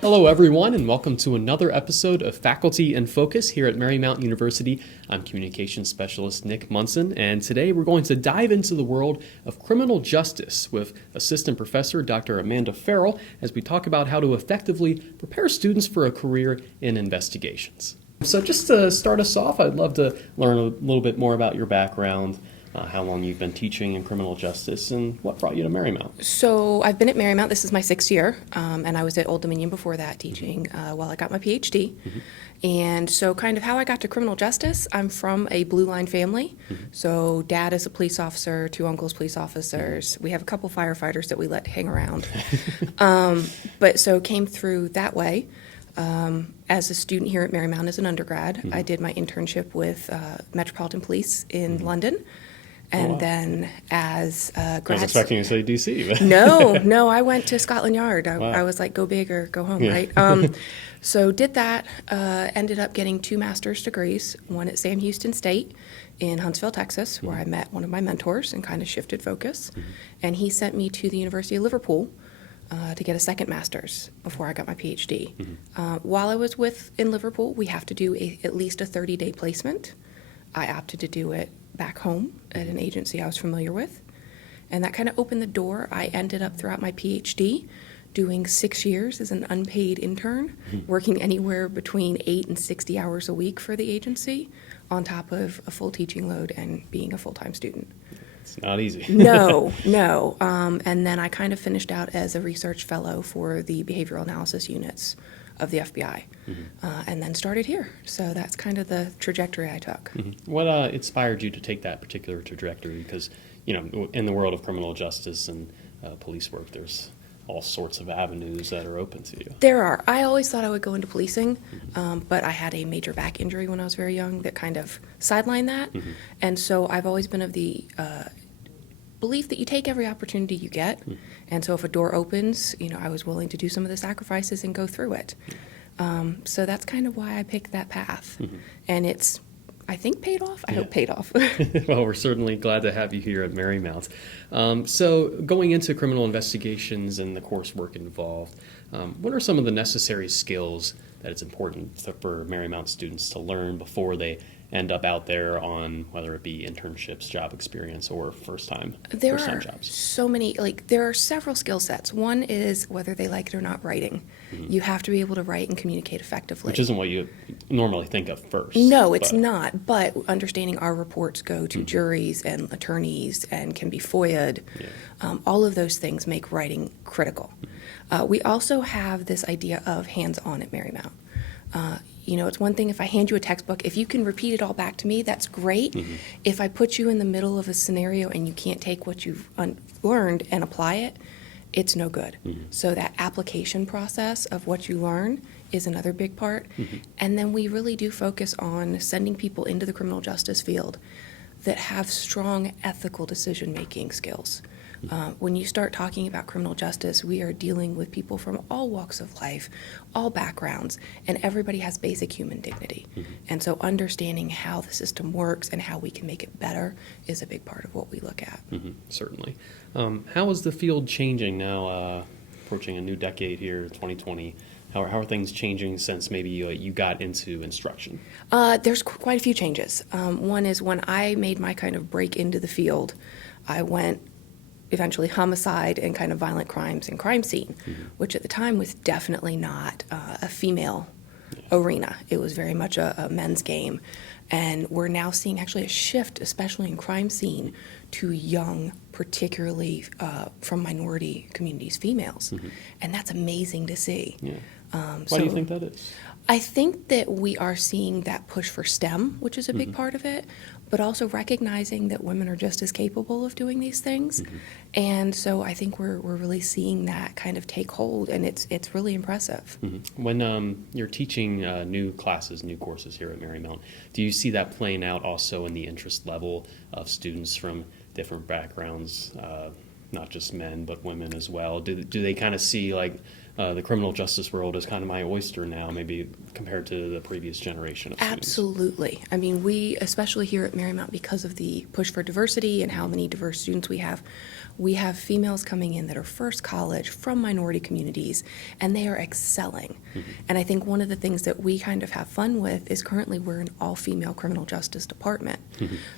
Hello, everyone, and welcome to another episode of Faculty in Focus here at Marymount University. I'm Communications Specialist Nick Munson, and today we're going to dive into the world of criminal justice with Assistant Professor Dr. Amanda Farrell as we talk about how to effectively prepare students for a career in investigations. So just to start us off, I'd love to learn a little bit more about your background, how long you've been teaching in criminal justice, and what brought you to Marymount. So I've been at Marymount. This is my sixth year, and I was at Old Dominion before that teaching while I got my PhD. And so kind of how I got to criminal justice, I'm from a blue line family. So dad is a police officer, two uncles police officers. We have a couple firefighters that we let hang around. But so came through that way. As a student here at Marymount as an undergrad, I did my internship with Metropolitan Police in London. And then as a grad... I was expecting you to say DC. But No, I went to Scotland Yard. I was like, go big or go home, Yeah. right? So did that, ended up getting 2 master's degrees, one at Sam Houston State in Huntsville, Texas, where I met one of my mentors and kind of shifted focus. And he sent me to the University of Liverpool to get a second master's before I got my PhD. While I was in Liverpool, we have to do at least a 30-day placement. I opted to do it back home at an agency I was familiar with. And that kind of opened the door. I ended up throughout my PhD doing 6 years as an unpaid intern, working anywhere between 8 and 60 hours a week for the agency, on top of a full teaching load and being a full-time student. it's not easy. No. And then I kind of finished out as a research fellow for the behavioral analysis units of the FBI, and then started here. So that's kind of the trajectory I took. What inspired you to take that particular trajectory? Because, in the world of criminal justice and police work, there's all sorts of avenues that are open to you. There are. I always thought I would go into policing, but I had a major back injury when I was very young that kind of sidelined that. And so I've always been of the belief that you take every opportunity you get. And so if a door opens, I was willing to do some of the sacrifices and go through it. So that's kind of why I picked that path. And it's, I think, paid off. I hope paid off. Well, we're certainly glad to have you here at Marymount. So going into criminal investigations and the coursework involved, what are some of the necessary skills that it's important for Marymount students to learn before they end up out there on whether it be internships, job experience, or first-time jobs? So many, there are several skill sets. One is whether they like it or not writing. You have to be able to write and communicate effectively. Which isn't what you normally think of first. No, it's not. But understanding our reports go to juries and attorneys and can be FOIA'd. All of those things make writing critical. We also have this idea of hands-on at Marymount. It's one thing if I hand you a textbook, if you can repeat it all back to me, that's great. If I put you in the middle of a scenario and you can't take what you've learned and apply it, it's no good. So that application process of what you learn is another big part. And then we really do focus on sending people into the criminal justice field that have strong ethical decision-making skills. When you start talking about criminal justice, we are dealing with people from all walks of life, all backgrounds, and everybody has basic human dignity. And so understanding how the system works and how we can make it better is a big part of what we look at. Certainly. How is the field changing now, approaching a new decade here, 2020? How are things changing since maybe you got into instruction? There's quite a few changes. One is when I made my kind of break into the field, I went eventually homicide and kind of violent crimes and crime scene, which at the time was definitely not a female arena. It was very much a men's game. And we're now seeing actually a shift, especially in crime scene, to young, particularly from minority communities, females. And that's amazing to see. Why do you think that is? I think that we are seeing that push for STEM, which is a big part of it, but also recognizing that women are just as capable of doing these things. And so I think we're really seeing that kind of take hold, and it's really impressive. When you're teaching new classes, new courses here at Marymount, do you see that playing out also in the interest level of students from different backgrounds, not just men, but women as well? Do they kind of see, like, the criminal justice world is kind of my oyster now, maybe compared to the previous generation of students. Absolutely. I mean, we, especially here at Marymount, because of the push for diversity and how many diverse students we have females coming in that are first college from minority communities, and they are excelling. And I think one of the things that we kind of have fun with is currently we're an all-female criminal justice department.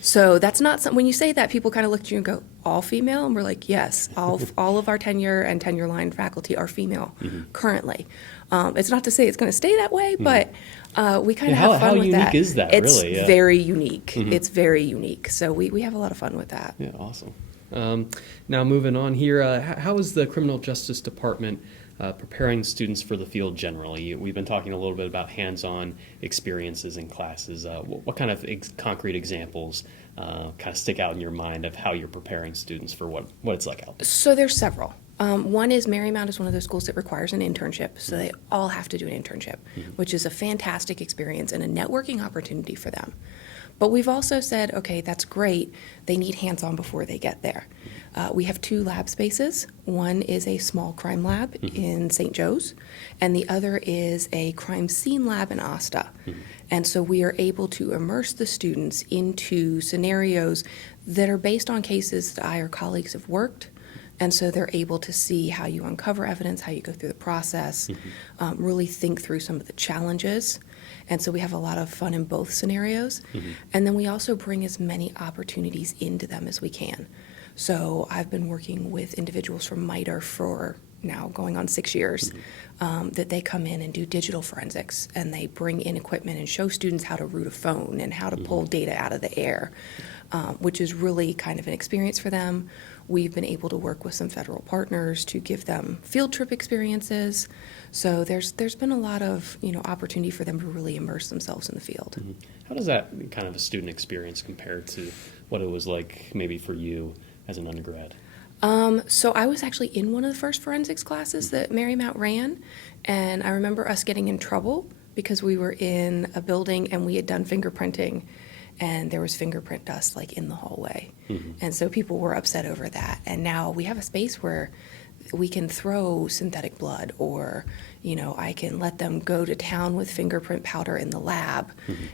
So that's not something, when you say that, people kind of look at you and go, all female? And we're like, yes, all of our tenure and tenure line faculty are female currently. It's not to say it's going to stay that way, but we kind of have fun with that. How unique is that, it's really? Yeah. very unique. It's very unique. So we have a lot of fun with that. Yeah, awesome. Now moving on here, how is the criminal justice department preparing students for the field generally? We've been talking a little bit about hands-on experiences in classes. What kind of concrete examples kind of stick out in your mind of how you're preparing students for what it's like out there? So there's several. One is Marymount is one of those schools that requires an internship, so they all have to do an internship, which is a fantastic experience and a networking opportunity for them. But we've also said, okay, that's great. They need hands-on before they get there. We have 2 lab spaces. One is a small crime lab in St. Joe's, and the other is a crime scene lab in Asta. And so we are able to immerse the students into scenarios that are based on cases that I or colleagues have worked. And so they're able to see how you uncover evidence, how you go through the process, really think through some of the challenges. And so we have a lot of fun in both scenarios. And then we also bring as many opportunities into them as we can. So I've been working with individuals from MITRE for now going on 6 years, that they come in and do digital forensics, and they bring in equipment and show students how to route a phone and how to pull data out of the air, which is really kind of an experience for them. We've been able to work with some federal partners to give them field trip experiences. So there's been a lot of opportunity for them to really immerse themselves in the field. How does that kind of a student experience compare to what it was like maybe for you as an undergrad? So I was actually in one of the first forensics classes that Marymount ran, and I remember us getting in trouble because we were in a building and we had done fingerprinting, and there was fingerprint dust like in the hallway. And so people were upset over that. And now we have a space where we can throw synthetic blood, or I can let them go to town with fingerprint powder in the lab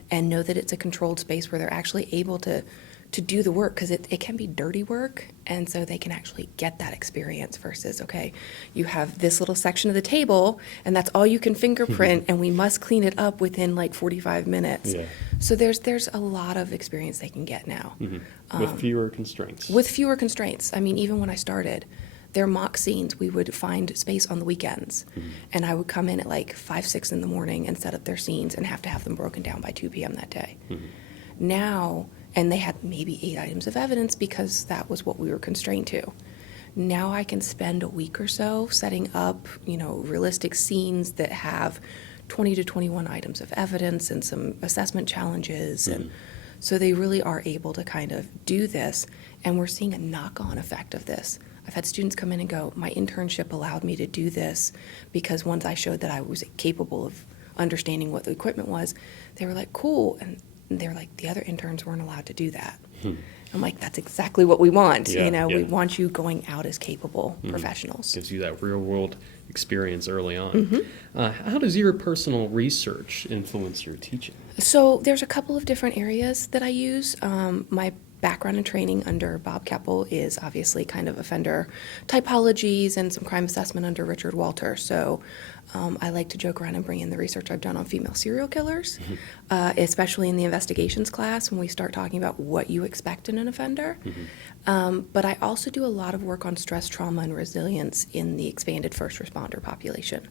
and know that it's a controlled space where they're actually able to do the work, because it can be dirty work, and so they can actually get that experience versus, okay, you have this little section of the table and that's all you can fingerprint and we must clean it up within like 45 minutes. Yeah. So there's a lot of experience they can get now. With fewer constraints. With fewer constraints. I mean, even when I started, their mock scenes, we would find space on the weekends, and I would come in at like 5, 6 in the morning and set up their scenes and have to have them broken down by 2 p.m. that day. Now, and they had maybe 8 items of evidence because that was what we were constrained to. Now I can spend a week or so setting up, realistic scenes that have 20 to 21 items of evidence and some assessment challenges. And so they really are able to kind of do this, and we're seeing a knock-on effect of this. I've had students come in and go, my internship allowed me to do this because once I showed that I was capable of understanding what the equipment was, they were like, cool. And they're like, the other interns weren't allowed to do that. I'm like, that's exactly what we want. We want you going out as capable professionals. Gives you that real world experience early on. How does your personal research influence your teaching? So there's a couple of different areas that I use. My background and training under Bob Keppel is obviously kind of offender typologies and some crime assessment under Richard Walter. So I like to joke around and bring in the research I've done on female serial killers, especially in the investigations class when we start talking about what you expect in an offender. But I also do a lot of work on stress, trauma, and resilience in the expanded first responder population.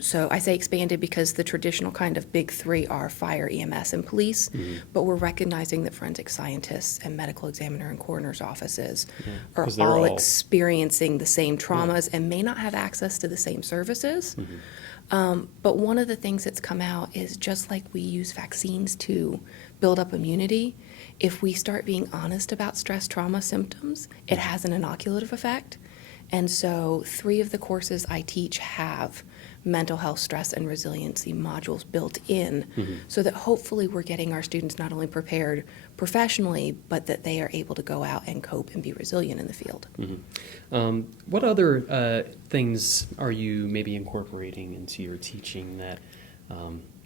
So I say expanded because the traditional kind of big 3 are fire, EMS, and police, but we're recognizing that forensic scientists and medical examiner and coroner's offices are all experiencing the same traumas and may not have access to the same services. But one of the things that's come out is just like we use vaccines to build up immunity, if we start being honest about stress trauma symptoms, it has an inoculative effect. And so 3 of the courses I teach have mental health, stress, and resiliency modules built in so that hopefully we're getting our students not only prepared professionally, but that they are able to go out and cope and be resilient in the field. What other things are you maybe incorporating into your teaching that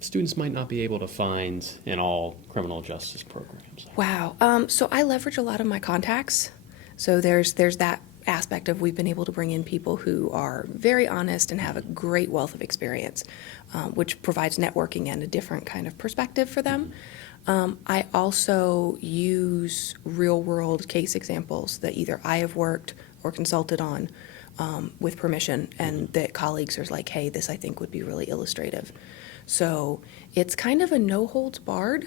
students might not be able to find in all criminal justice programs? Wow. So I leverage a lot of my contacts. So there's that aspect of we've been able to bring in people who are very honest and have a great wealth of experience, which provides networking and a different kind of perspective for them. I also use real-world case examples that either I have worked or consulted on with permission, and that colleagues are like, hey, this I think would be really illustrative. So it's kind of a no-holds-barred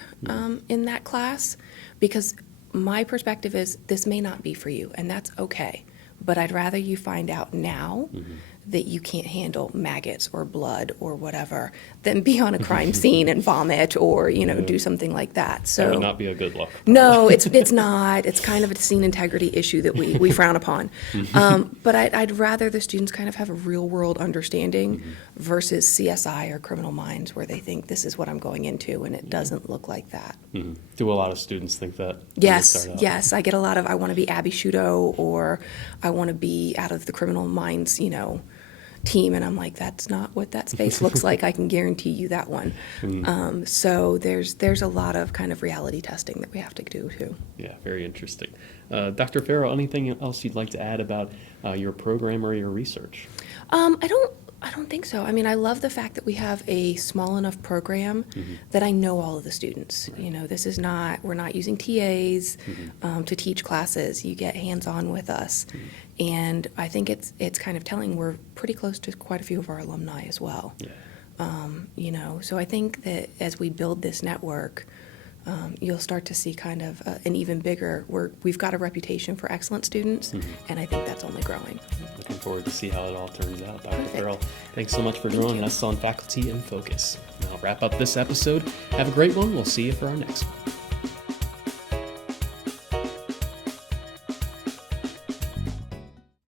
in that class, because my perspective is this may not be for you, and that's okay. But I'd rather you find out now that you can't handle maggots or blood or whatever than be on a crime scene and vomit or, do something like that. So that would not be a good look. No, it's not. It's kind of a scene integrity issue that we frown upon. But I'd rather the students kind of have a real world understanding versus CSI or Criminal Minds where they think this is what I'm going into and it doesn't look like that. Do a lot of students think that? Yes. I get a lot of, I want to be Abby Shudo, or I want to be out of the Criminal Minds, team, and I'm like, that's not what that space looks like. I can guarantee you that one. So there's a lot of kind of reality testing that we have to do too. Yeah, very interesting. Dr. Farrell, anything else you'd like to add about your program or your research? I don't think so. I mean, I love the fact that we have a small enough program that I know all of the students. Right. This is not, we're not using TAs to teach classes. You get hands-on with us. And I think it's kind of telling we're pretty close to quite a few of our alumni as well. Yeah. So I think that as we build this network, you'll start to see kind of an even bigger, we've got a reputation for excellent students, and I think that's only growing. Looking forward to see how it all turns out. Dr. Perfect. Farrell, thanks so much for Thank joining you. us on Faculty in Focus. And I'll wrap up this episode. Have a great one. We'll see you for our next one.